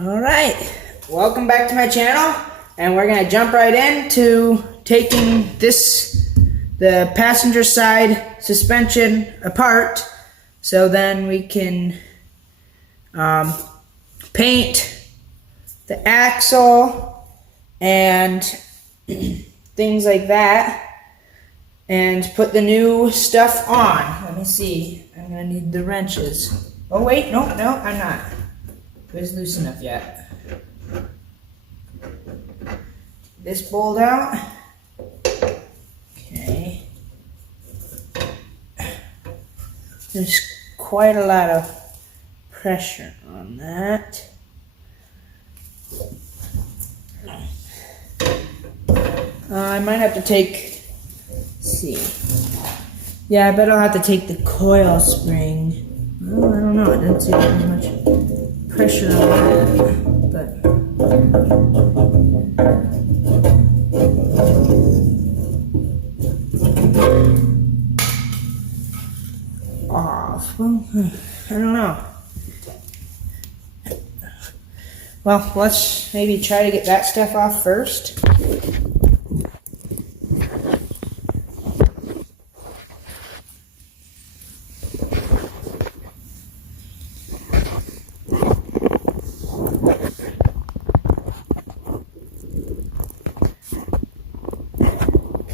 All right, welcome back to my channel, and we're gonna jump right into taking the passenger side suspension apart, so then we can paint the axle and things like that, and put the new stuff on. Let me see, I'm gonna need the wrenches. Oh wait, no, I'm not. It's loose enough yet. This bolt out. Okay. There's quite a lot of pressure on that. I might have to take, let's see. Yeah, I bet I'll have to take the coil spring. Well, I don't know, it doesn't seem like there's much pressure on that, but off. Well, I don't know. Well, let's maybe try to get that stuff off first.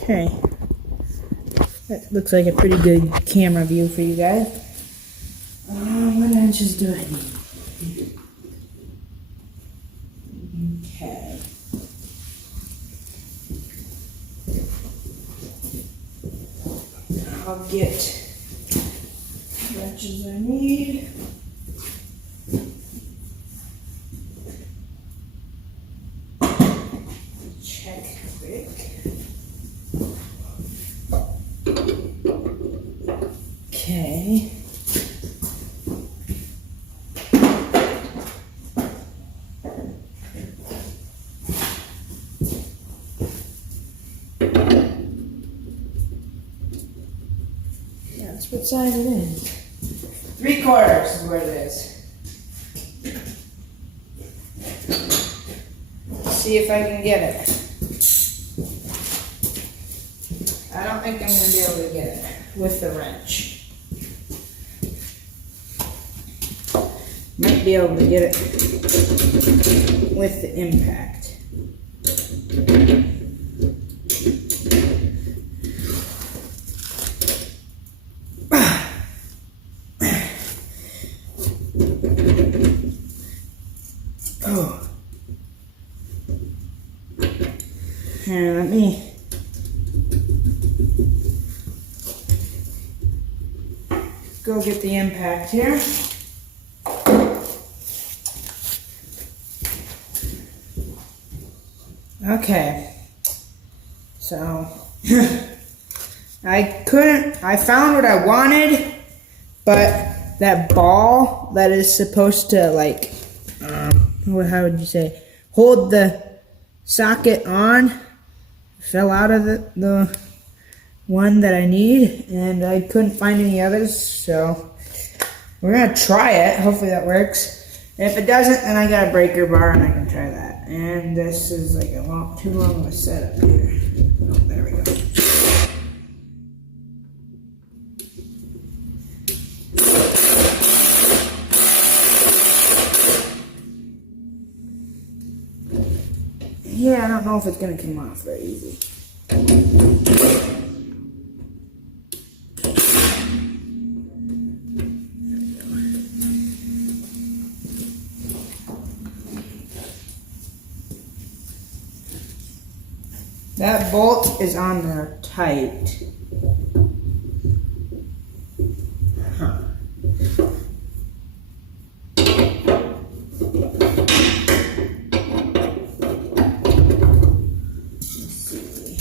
Okay, that looks like a pretty good camera view for you guys. What wrenches do I need? Okay. I'll get the wrenches I need. Check quick. Okay. That's what size it is. 3/4 is what it is. Let's see if I can get it. I don't think I'm going to be able to get it with the wrench. Might be able to get it with the impact. Oh. Here, let me go get the impact here. Okay, so I found what I wanted, but that ball that is supposed to, like, how would you say, hold the socket on, fell out of the one that I need, and I couldn't find any others, so we're gonna try it. Hopefully that works. If it doesn't, then I got a breaker bar and I can try that. And this is like too long of a setup here. Oh, there we go. Yeah, I don't know if it's gonna come off very easy. That bolt is on there tight. Huh. Let's see.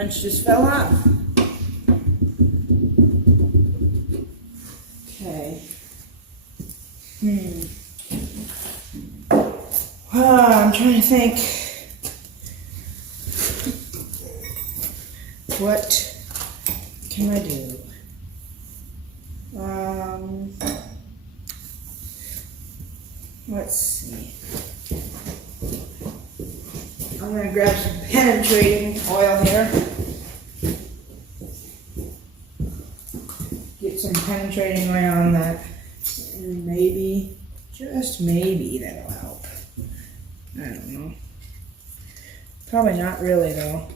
wrench just fell off. Okay. I'm trying to think. What can I do? Let's see. I'm gonna grab some penetrating oil here. Get some penetrating oil on that. And maybe, just maybe, that'll help. I don't know. Probably not really though.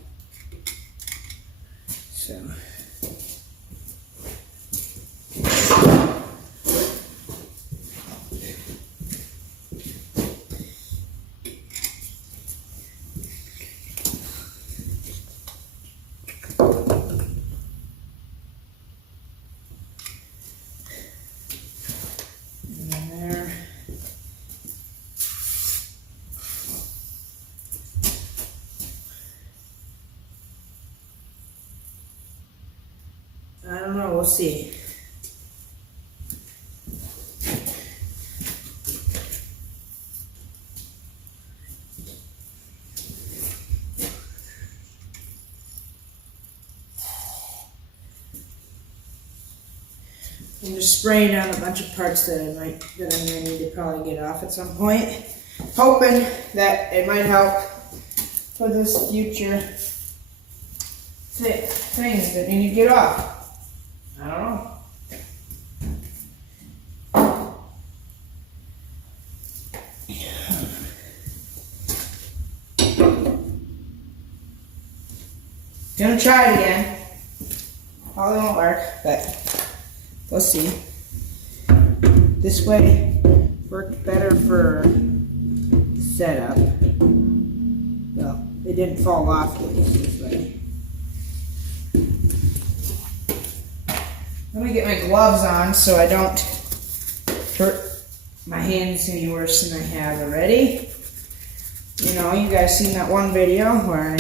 So. I don't know, we'll see. I'm just spraying down a bunch of parts that I'm gonna need to probably get off at some point. Hoping that it might help for this future things that need to get off. I don't know. Gonna try it again. Probably won't work, but we'll see. This way worked better for setup. Well, it didn't fall off this way. Let me get my gloves on so I don't hurt my hands any worse than I have already. You know, you guys seen that one video where I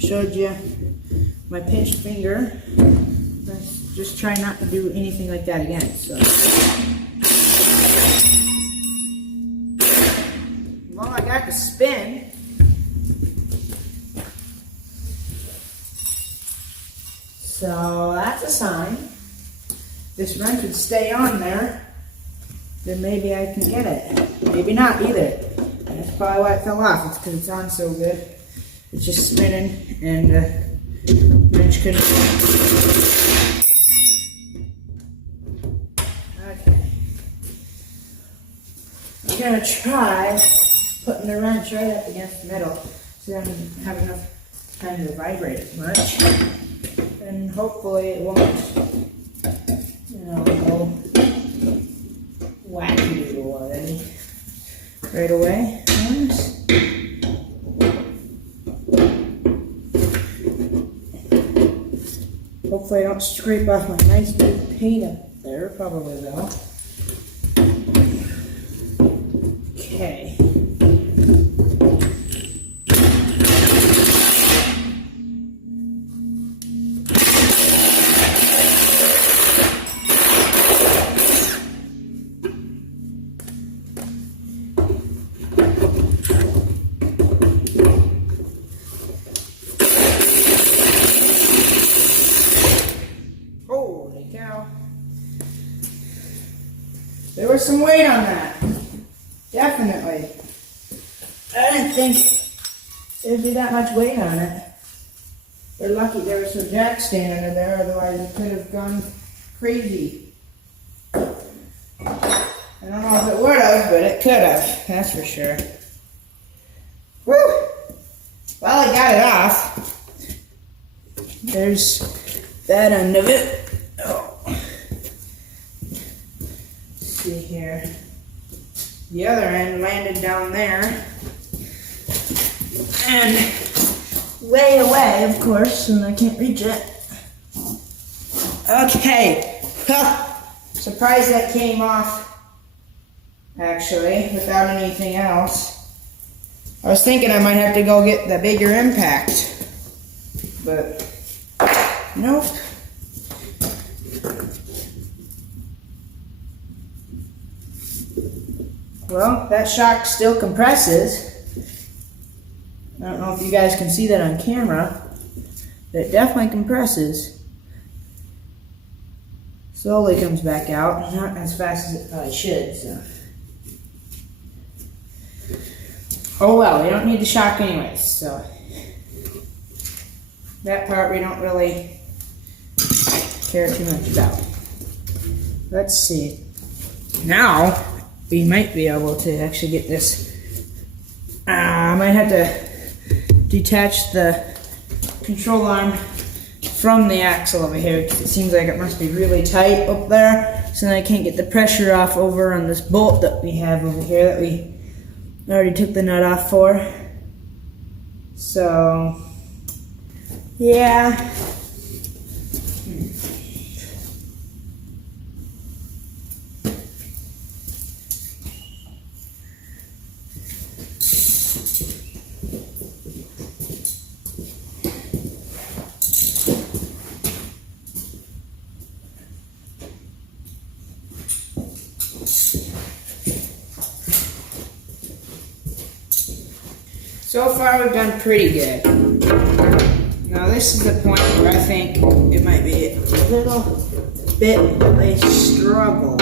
showed you my pinched finger. Let's just try not to do anything like that again. So, well, I got the spin. So that's a sign. This wrench would stay on there, then maybe I can get it. Maybe not either. That's probably why it fell off. It's because it's on so good. It's just spinning and the wrench couldn't. Okay. I'm gonna try putting the wrench right up against the middle so I don't have enough time to vibrate as much. And hopefully it won't, you know, go wacky already right away. Yes. Hopefully I don't scrape off my nice big paint up there. Probably will. Okay. There was some weight on that. Definitely. I didn't think there'd be that much weight on it. We're lucky there was some jack stand under there, otherwise it could have gone crazy. I don't know if it would have, but it could have, that's for sure. Woo! Well, I got it off. There's that end of it. Oh. See here. The other end landed down there. And way away, of course, and I can't reach it. Okay. Surprised that came off, actually, without anything else. I was thinking I might have to go get the bigger impact. but nope. Well, that shock still compresses. I don't know if you guys can see that on camera, but it definitely compresses. Slowly comes back out, not as fast as it probably should, so. Oh well, we don't need the shock anyways, so. That part we don't really care too much about. Let's see. Now, we might be able to actually get this. I might have to detach the control arm from the axle over here because it seems like it must be really tight up there, so then I can't get the pressure off over on this bolt that we have over here that we already took the nut off for. So yeah. So far we've done pretty good. Now this is the point where I think it might be a little bit of a struggle.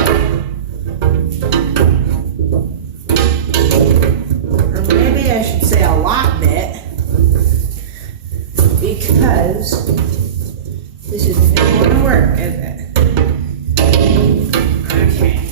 Or maybe I should say a lot bit, because this isn't going to work, is it? Okay.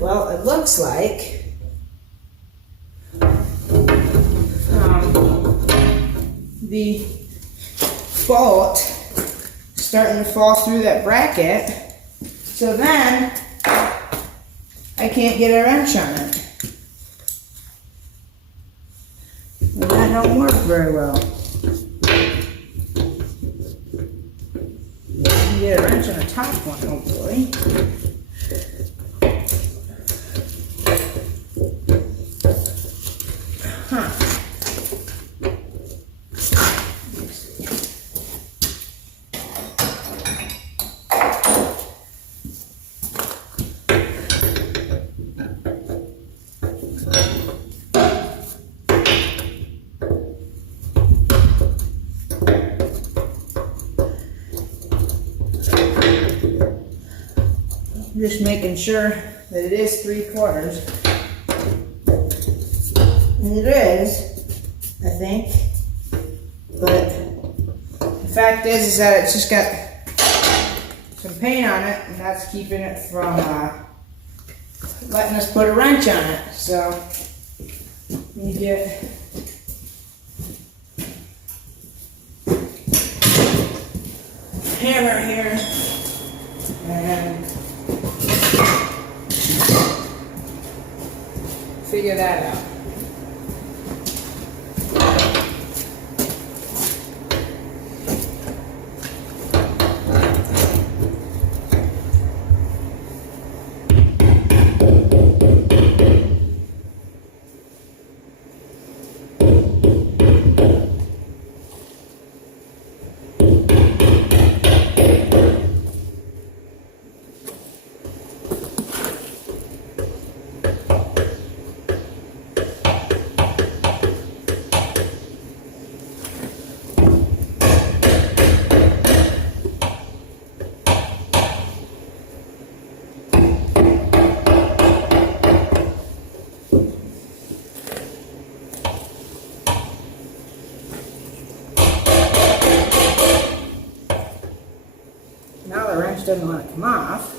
Well, it looks like the bolt starting to fall through that bracket, so then I can't get a wrench on it. And that don't work very well. I can get a wrench on the top one, hopefully. Just making sure that it is 3/4. And it is, I think. But the fact is that it's just got some paint on it, and that's keeping it from letting us put a wrench on it. So you get a hammer here and figure that out. Now the wrench doesn't want to come off.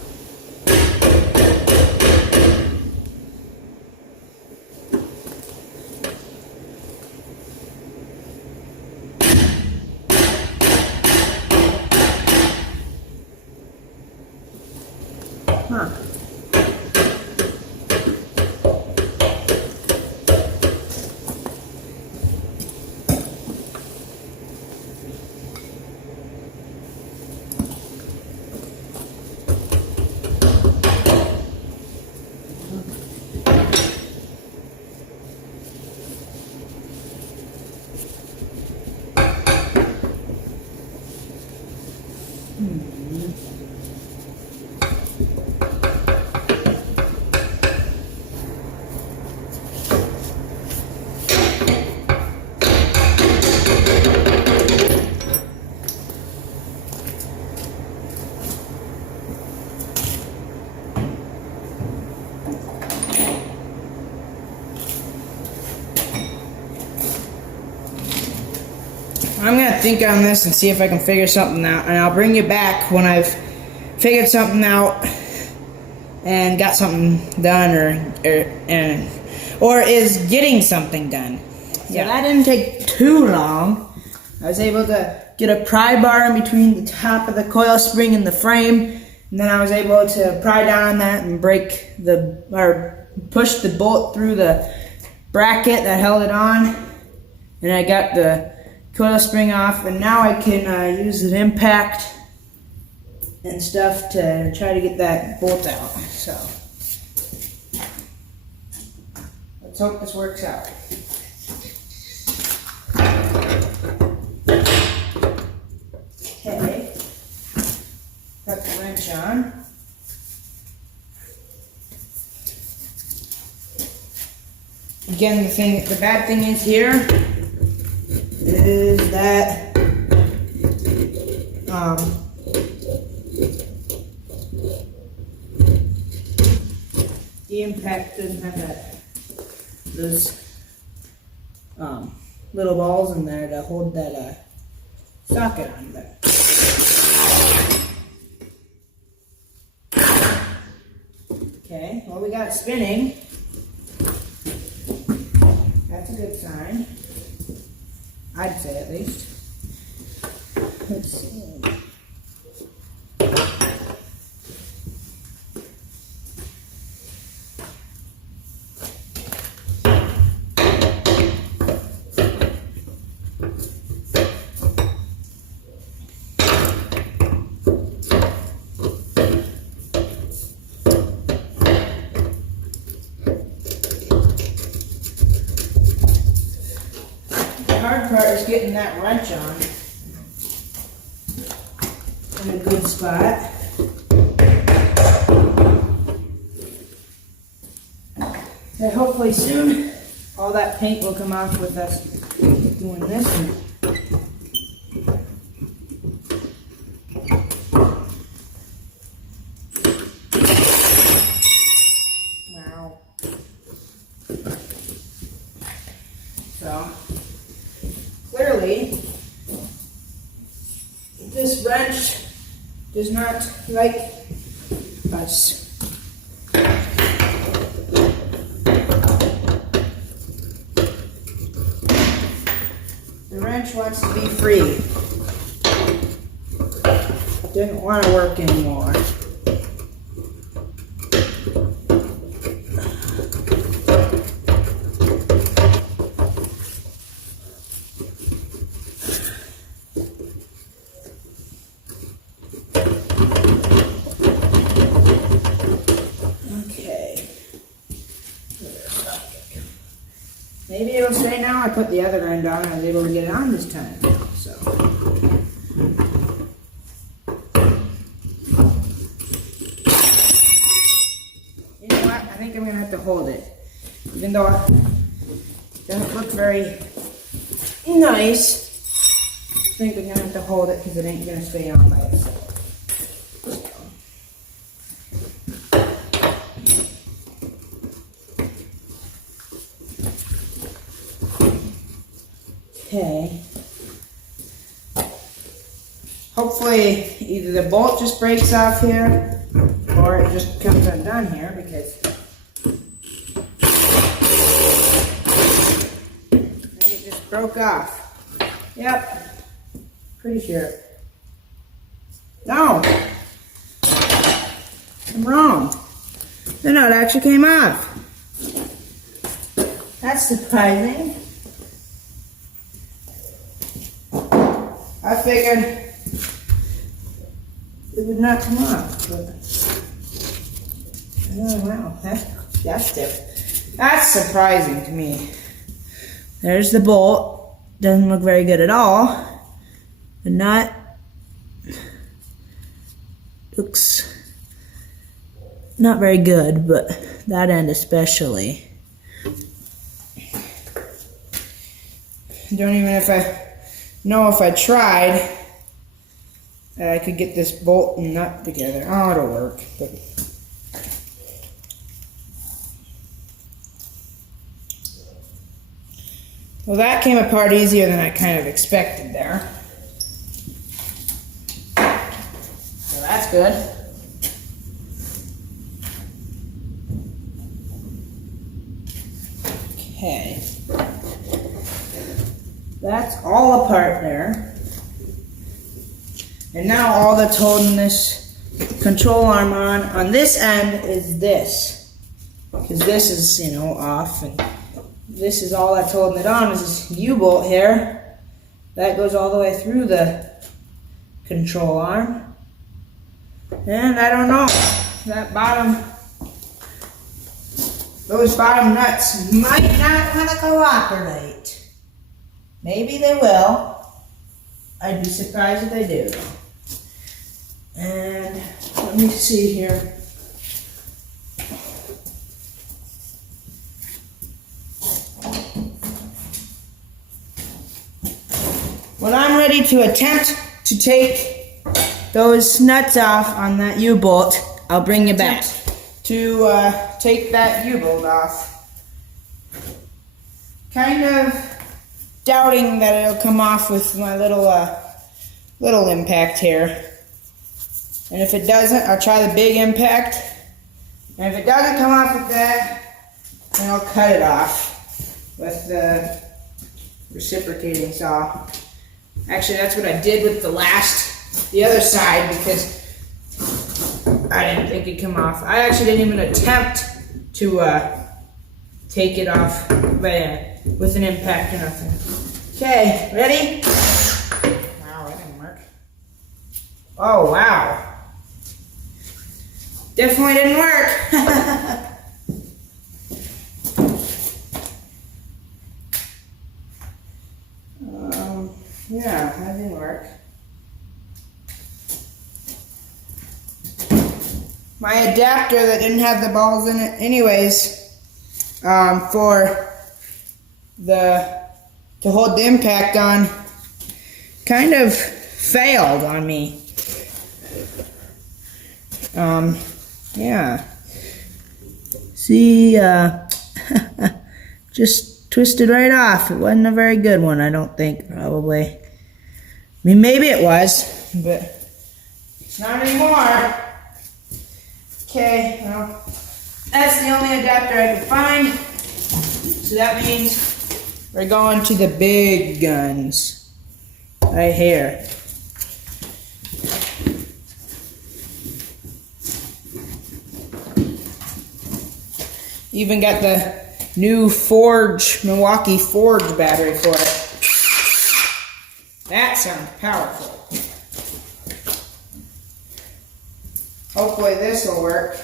think on this and see if I can figure something out, and I'll bring you back when I've figured something out and got something done, or is getting something done. So that didn't take too long. I was able to get a pry bar in between the top of the coil spring and the frame, and then I was able to pry down on that and push the bolt through the bracket that held it on, and I got the coil spring off, and now I can use an impact and stuff to try to get that bolt out. So let's hope this works out. Okay, got the wrench on. Again, the bad thing is here is that the impact doesn't have those little balls in there to hold that socket on there. Okay, well, we got it spinning. That's a good sign. I'd say, at least. Let's see. The hard part is getting that wrench on in a good spot. And hopefully soon all that paint will come off with us doing this. Wow. So clearly this wrench does not like us. The wrench wants to be free. It didn't want to work anymore. Maybe it'll stay now. I put the other end on and I was able to get it on this time. So. You know what? I think I'm going to have to hold it. Even though it doesn't look very nice, I think I'm going to have to hold it because it ain't going to stay on by itself. Okay. Hopefully either the bolt just breaks off here or it just comes undone here because I think it just broke off. Yep. Pretty sure. No. I'm wrong. The nut actually came off. That's surprising. I figured it would not come off, but oh wow, that's different. That's surprising to me. There's the bolt. Doesn't look very good at all. The nut looks not very good, but that end especially. Don't even know if I tried, I could get this bolt and nut together. Oh, it'll work. But well, that came apart easier than I kind of expected there. good. Okay. That's all apart there. And now all that's holding this control arm on this end is this. Because this is, you know, off, and this is all that's holding it on is this U-bolt here. That goes all the way through the control arm. And I don't know, those bottom nuts might not want to cooperate. Maybe they will. I'd be surprised if they do. And let me see here. When I'm ready to attempt to take those nuts off on that U-bolt, I'll bring you back to take that U-bolt off. Kind of doubting that it'll come off with my little impact here. And if it doesn't, I'll try the big impact. And if it doesn't come off with that, then I'll cut it off with the reciprocating saw. Actually, that's what I did with the other side, because I didn't think it'd come off. I actually didn't even attempt to take it off with an impact or nothing. Okay, ready? Wow, that didn't work. Oh, wow. Definitely didn't work. Yeah, that didn't work. My adapter that didn't have the balls in it anyways, to hold the impact on, kind of failed on me. Yeah. See, just twisted right off. It wasn't a very good one, I don't think, probably. I mean, maybe it was, but it's not anymore. Okay, well, that's the only adapter I could find. So that means we're going to the big guns. Right here. Even got the new Milwaukee Forge battery for it. That sounds powerful. Hopefully this will work.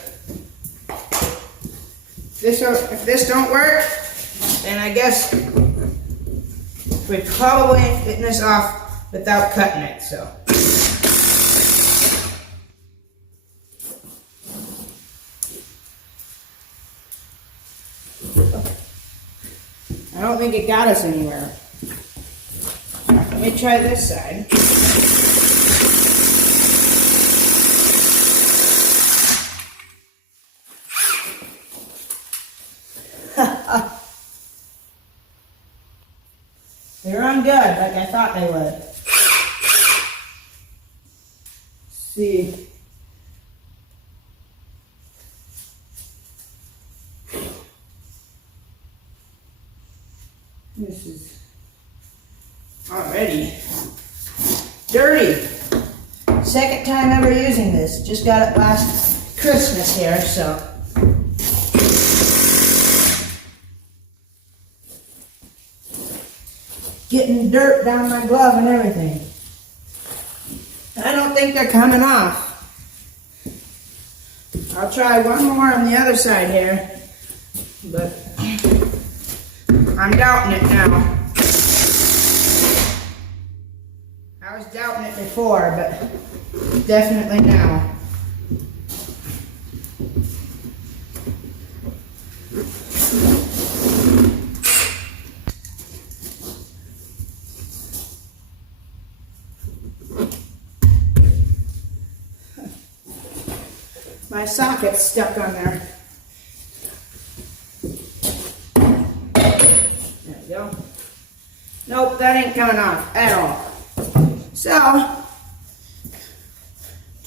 If this don't work, then I guess we probably ain't getting this off without cutting it, so. I don't think it got us anywhere. Let me try this side. They run good, like I thought they would. See. This is already dirty. Second time ever using this. Just got it last Christmas here, so. Getting dirt down my glove and everything. I don't think they're coming off. I'll try one more on the other side here, but I'm doubting it now. I was doubting it before, but definitely now. My socket's stuck on there. There we go. Nope, that ain't coming off at all. So,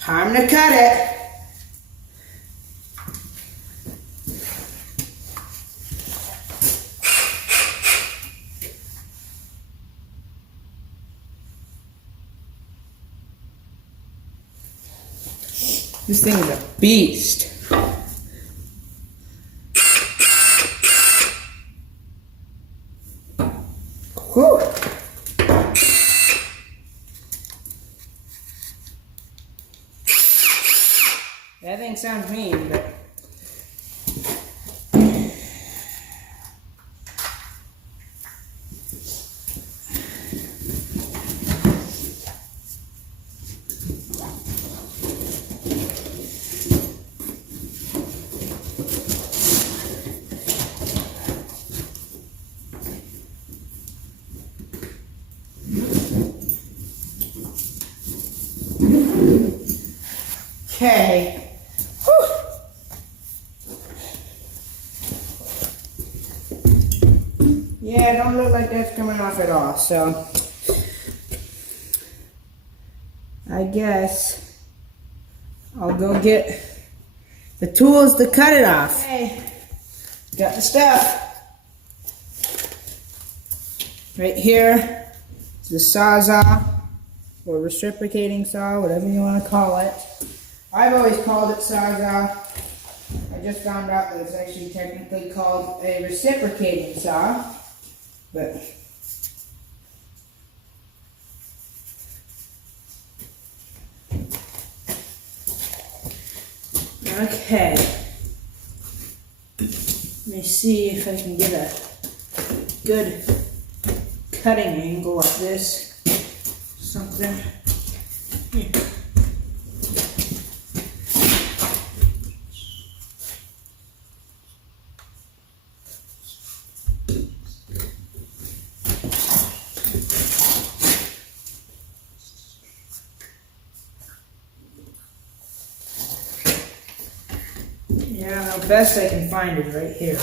Time to cut it. This thing is a beast. Whew. That thing sounds mean, but okay. Whew. Yeah, it don't look like that's coming off at all, so I guess I'll go get the tools to cut it off. Okay, got the stuff. Right here is the Sawzall, or reciprocating saw, whatever you want to call it. I've always called it Sawzall. I just found out that it's actually technically called a reciprocating saw. But okay. Let me see if I can get a good cutting angle like this. Something. Here. Yeah, the best I can find is right here.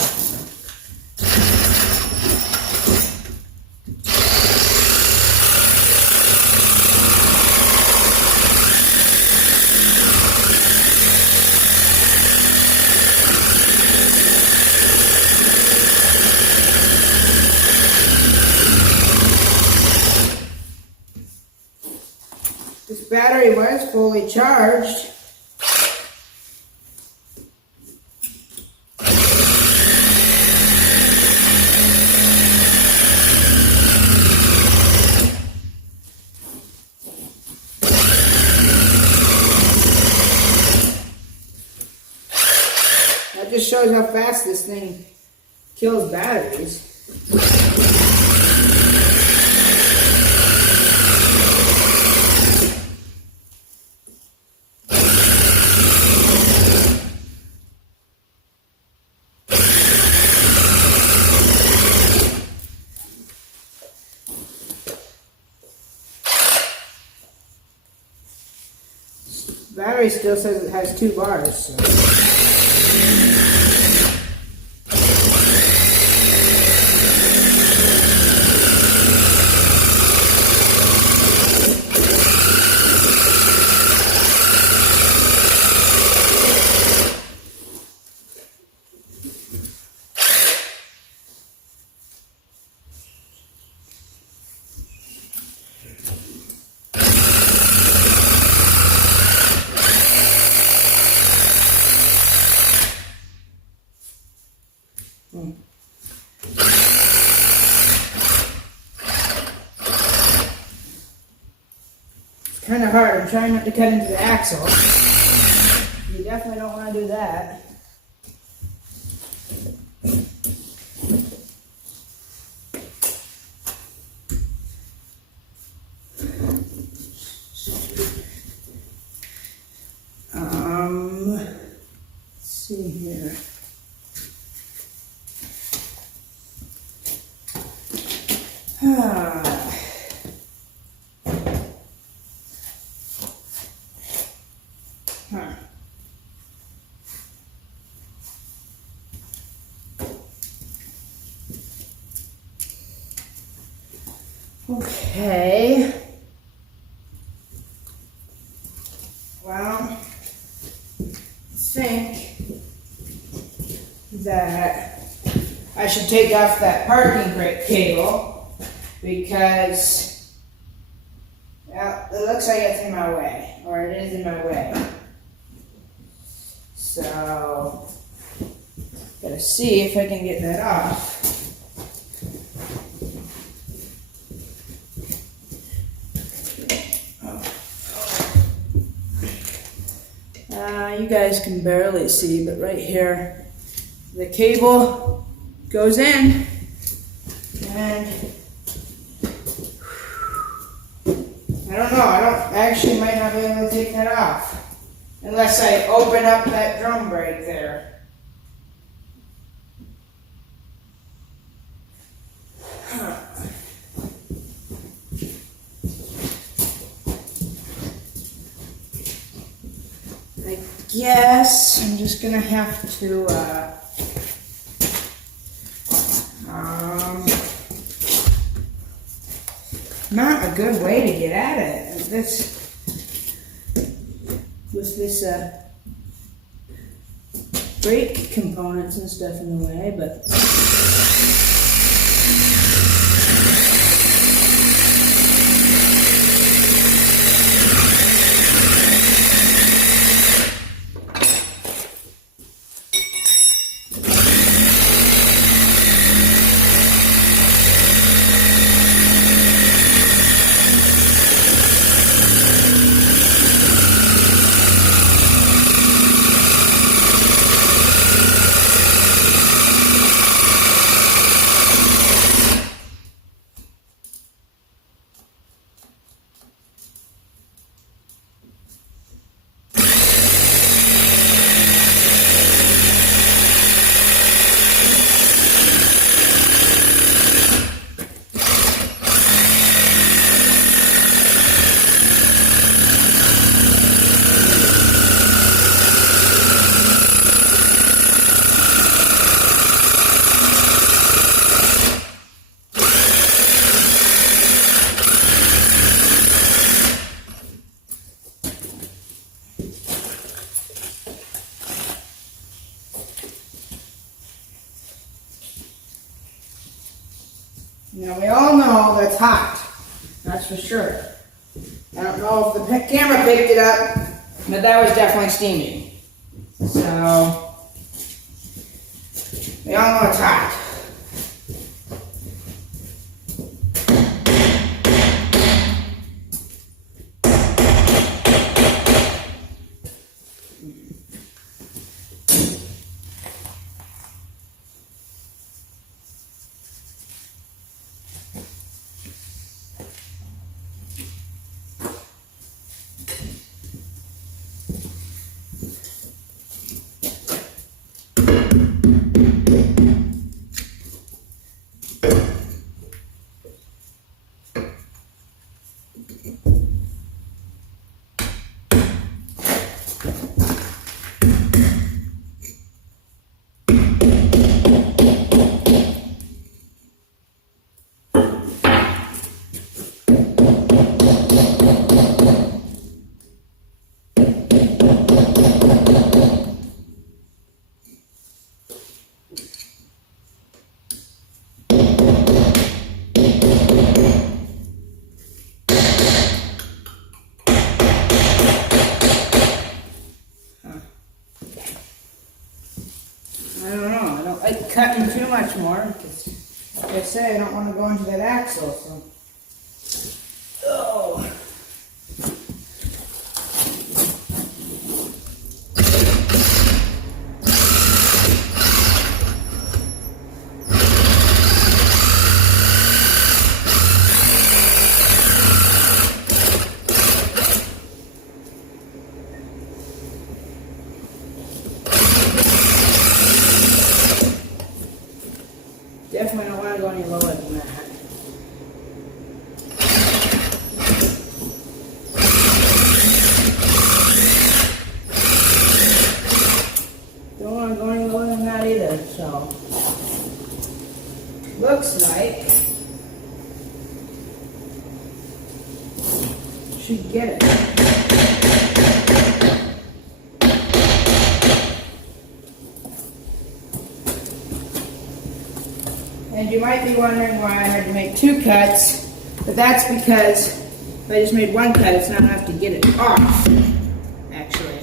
This battery was fully charged. That just shows how fast this thing kills batteries. Battery still says it has 2 bars. So. It's kind of hard. I'm trying not to cut into the axle. You definitely don't want to do that. Let's see here. Okay. Well, that I should take off that parking brake cable because, well, it looks like it's in my way, or it is in my way. So, gotta see if I can get that off. You guys can barely see, but right here, the cable goes in, and I don't know, I actually might not be able to take that off, unless I open up that drum brake there. I guess I'm just gonna have to, not a good way to get at it. With this, brake components and stuff in the way, but. Now we all know that's hot, that's for sure. I don't know if the camera picked it up, but that was definitely steaming. So, we all know it's hot. Cutting too much more because, like I say, I don't want to go into that axle. So, oh. Definitely don't want to go any lower than that. Don't want to go any lower than that either, so. Looks like should get it. might be wondering why I had to make 2 cuts, but that's because if I just made 1 cut, it's not enough to get it off, actually.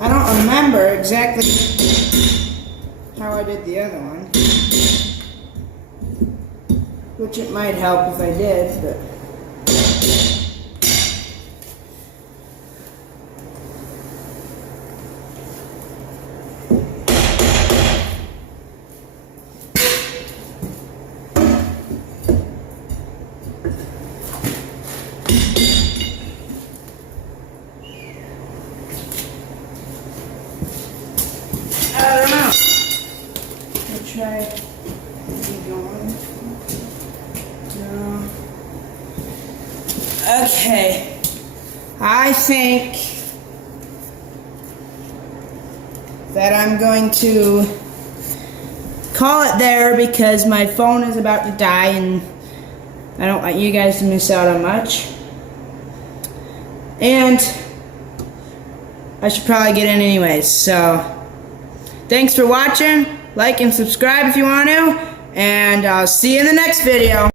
I don't remember exactly how I did the other one, which it might help if I did, but... I don't know. I'll try keep going. No. Okay. I think that I'm going to call it there because my phone is about to die and I don't want you guys to miss out on much. And I should probably get in anyways, so thanks for watching. Like and subscribe if you want to, and I'll see you in the next video.